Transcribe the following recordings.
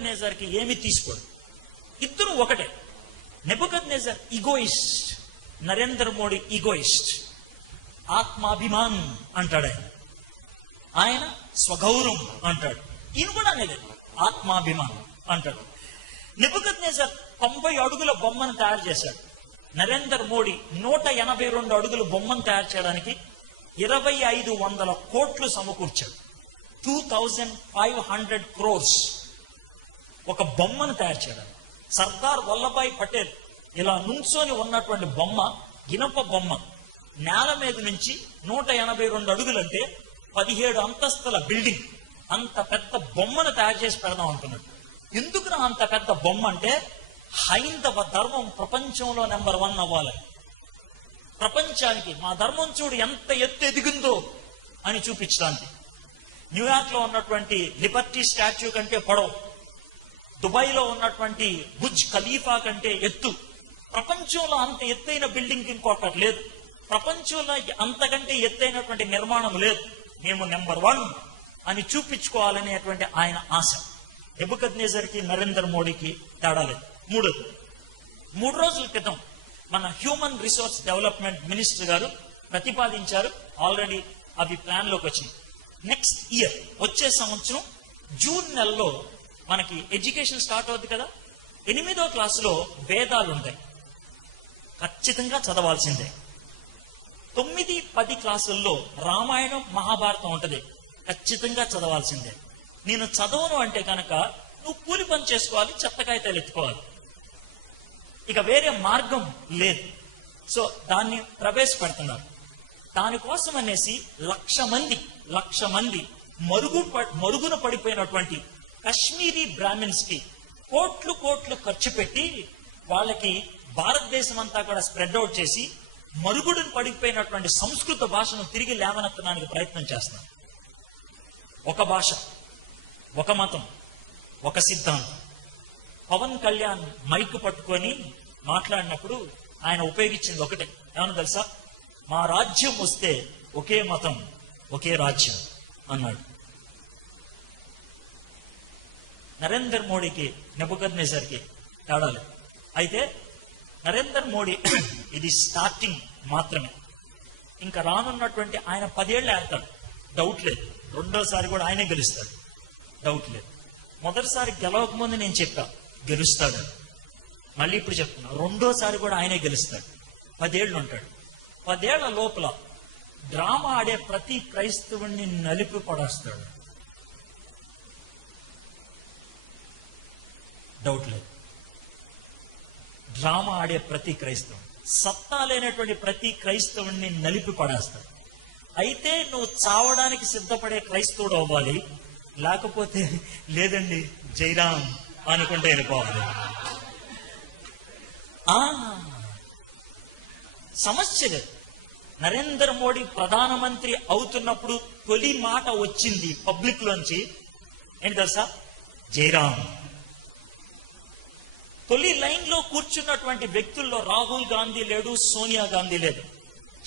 నెబుకద్నెజర్కి ఏమి తీసుకోడు, ఇద్దరు ఒకటే. Nebuchadnezzar egoist, Narendra Modi egoist, ఆత్మాభిమానం అంటాడు ఆయన స్వగౌరవం అంటాడు. ఈయన కూడా అనేది ఆత్మాభిమానం అంటాడు. నెబుకద్నెజర్ 90 అడుగుల బొమ్మను తయారు చేశాడు. నరేంద్ర మోడీ 182 అడుగుల బొమ్మను తయారు చేయడానికి 2500 కోట్లు సమకూర్చాడు. 2500 crores ఒక బొమ్మను తయారు చేయడం. సర్దార్ వల్లభాయ్ పటేల్ ఇలా నుంచొని ఉన్నటువంటి బొమ్మ, ఇనప బొమ్మ, నేల మీద నుంచి 182 అడుగులంటే 17 అంతస్తుల బిల్డింగ్, అంత పెద్ద బొమ్మను తయారు చేసి పెడదాం అనుకున్నాడు. ఎందుకు అంత పెద్ద బొమ్మ అంటే, హైందవ ధర్మం ప్రపంచంలో నెంబర్ 1 అవ్వాలని, ప్రపంచానికి మా ధర్మం చూడు ఎంత ఎత్తు ఎదిగిందో అని చూపించడానికి. న్యూయార్క్ లో ఉన్నటువంటి లిబర్టీ స్టాచ్యూ కంటే పొడవు, దుబాయ్లో ఉన్నటువంటి బుర్జ్ ఖలీఫా కంటే ఎత్తు, ప్రపంచంలో అంత ఎత్తైన బిల్డింగ్ ఇంకొకటి లేదు, ప్రపంచంలో అంతకంటే ఎత్తైనటువంటి నిర్మాణం లేదు, మేము నెంబర్ 1 అని చూపించుకోవాలనేటువంటి ఆయన ఆశ. నెబుకద్నెజర్కి నరేంద్ర మోడీకి తేడా లేదు. మూడోది, 3 రోజుల క్రితం మన హ్యూమన్ రిసోర్స్ డెవలప్మెంట్ మినిస్టర్ గారు ప్రతిపాదించారు. ఆల్రెడీ అవి ప్లాన్ లోకి వచ్చింది. నెక్స్ట్ ఇయర్, వచ్చే సంవత్సరం జూన్ నెలలో మనకి ఎడ్యుకేషన్ స్టార్ట్ అవుతుంది కదా. 8వ క్లాసులో వేదాలు ఉంటాయి, ఖచ్చితంగా చదవాల్సిందే. 9, 10 క్లాసుల్లో రామాయణం మహాభారతం ఉంటది, ఖచ్చితంగా చదవాల్సిందే. నేను చదవను అంటే కనుక నువ్వు కూలి పని చేసుకోవాలి, చెత్తకాయతాలు ఎత్తుకోవాలి, ఇక వేరే మార్గం లేదు. సో దాన్ని ప్రవేశపెడుతున్నారు. దానికోసం అనేసి 1,00,000 మంది మరుగున పడిపోయినటువంటి కశ్మీరీ బ్రాహ్మిన్స్ కి కోట్లు ఖర్చు పెట్టి వాళ్ళకి భారతదేశం అంతా కూడా స్ప్రెడ్ అవుట్ చేసి మరుగుడును పడిపోయినటువంటి సంస్కృత భాషను తిరిగి లేవనెత్తడానికి ప్రయత్నం చేస్తున్నారు. ఒక భాష, ఒక మతం, ఒక సిద్ధాంతం. పవన్ కళ్యాణ్ మైక్ పట్టుకొని మాట్లాడినప్పుడు ఆయన ఉపయోగించింది ఒకటే, ఏమన్నా తెలుసా? మా రాజ్యం వస్తే ఒకే మతం, ఒకే రాజ్యం అన్నాడు. నరేంద్ర మోడీకి నెబుకద్నెజర్కి తేడా లేదు. అయితే నరేంద్ర మోడీ ఇది స్టార్టింగ్ మాత్రమే. ఇంకా రానున్నటువంటి ఆయన 10 ఏళ్ళు ఆడతాడు, డౌట్ లేదు. రెండోసారి కూడా ఆయనే గెలుస్తాడు, డౌట్ లేదు. మొదటిసారి గెలవకముందు నేను చెప్పా గెలుస్తాడు, మళ్ళీ ఇప్పుడు చెప్తున్నా, రెండోసారి కూడా ఆయనే గెలుస్తాడు. 10 ఏళ్ళు ఉంటాడు. 10 ఏళ్ల లోపల డ్రామా ఆడే ప్రతి క్రైస్తవుణ్ణి నలిపి పడేస్తాడు, డౌట్ లేదు. డ్రామా ఆడే ప్రతి క్రైస్తవుని, సత్తా లేనటువంటి ప్రతి క్రైస్తవుణ్ణి నలిపి పడేస్తాడు. అయితే నువ్వు చావడానికి సిద్ధపడే క్రైస్తవుడు అవ్వాలి, లేకపోతే లేదండి జైరామ్ అనుకుంటే వెళ్ళిపోవాలి. సమస్య లేదు. నరేంద్ర మోడీ ప్రధానమంత్రి అవుతున్నప్పుడు తొలి మాట వచ్చింది పబ్లిక్ లోంచి ఏంటి తెలుసా? జైరామ్. తొలి లైన్ లో కూర్చున్నటువంటి వ్యక్తుల్లో రాహుల్ గాంధీ లేడు, సోనియా గాంధీ లేదు,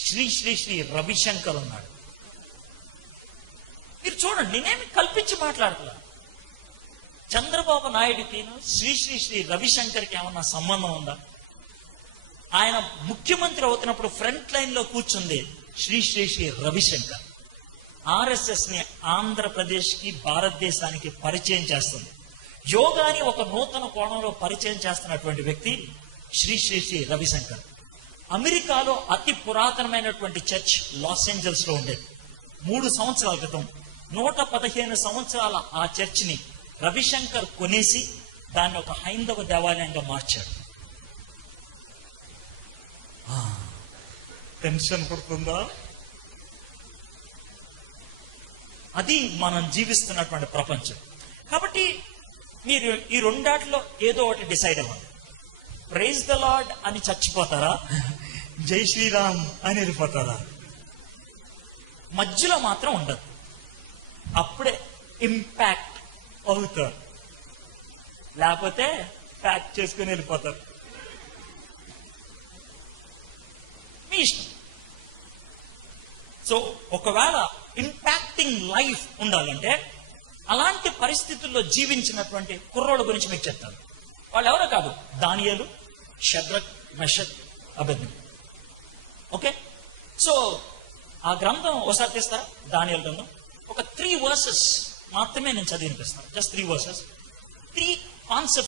శ్రీ శ్రీ శ్రీ రవిశంకర్ ఉన్నాడు. మీరు చూడండి, నేనేమి కల్పించి మాట్లాడతా. చంద్రబాబు నాయుడికి శ్రీ శ్రీ శ్రీ రవిశంకర్కి ఏమన్నా సంబంధం ఉందా? ఆయన ముఖ్యమంత్రి అవుతున్నప్పుడు ఫ్రంట్ లైన్ లో కూర్చుంది శ్రీ శ్రీ శ్రీ రవిశంకర్. ఆర్ఎస్ఎస్ ని ఆంధ్రప్రదేశ్ కి, భారతదేశానికి పరిచయం చేస్తుంది. యోగాని ఒక నూతన కోణంలో పరిచయం చేస్తున్నటువంటి వ్యక్తి శ్రీ శ్రీ శ్రీ రవిశంకర్. అమెరికాలో అతి పురాతనమైనటువంటి చర్చ్ లాస్ ఏంజల్స్ లో ఉండేది. 3 సంవత్సరాల క్రితం 115 సంవత్సరాల ఆ చర్చ్ ని రవిశంకర్ కొనేసి దాన్ని ఒక హైందవ దేవాలయంగా మార్చాడు. టెన్షన్ పడుతుందా? అది మనం జీవిస్తున్నటువంటి ప్రపంచం. కాబట్టి మీరు ఈ రెండాటిలో ఏదో ఒకటి డిసైడ్ అవ్వండి. ప్రైజ్ ద లార్డ్ అని చచ్చిపోతారా, జై శ్రీరామ్ అని వెళ్ళిపోతారా? మధ్యలో మాత్రం ఉండదు. అప్పుడే ఇంపాక్ట్ అవుతారు, లేకపోతే ప్యాక్ చేసుకుని వెళ్ళిపోతారు. మీ ఇష్టం. సో ఒకవేళ ఇంపాక్టింగ్ లైఫ్ ఉండాలంటే అలాంటి పరిస్థితుల్లో జీవించినటువంటి కుర్రోళ్ళ గురించి మీకు చెప్తాను. వాళ్ళు ఎవరో కాదు, దానియేలు, షద్రక్, మెషక్, అబేద్నెగో. ఓకే, సో ఆ గ్రంథం ఒకసారి తీస్తారా? దానియేలు గ్రంథం ఒక 3 verses మాత్రమే నేను చదివినిపిస్తాను. Just 3 verses. 3 కాన్సెప్ట్స్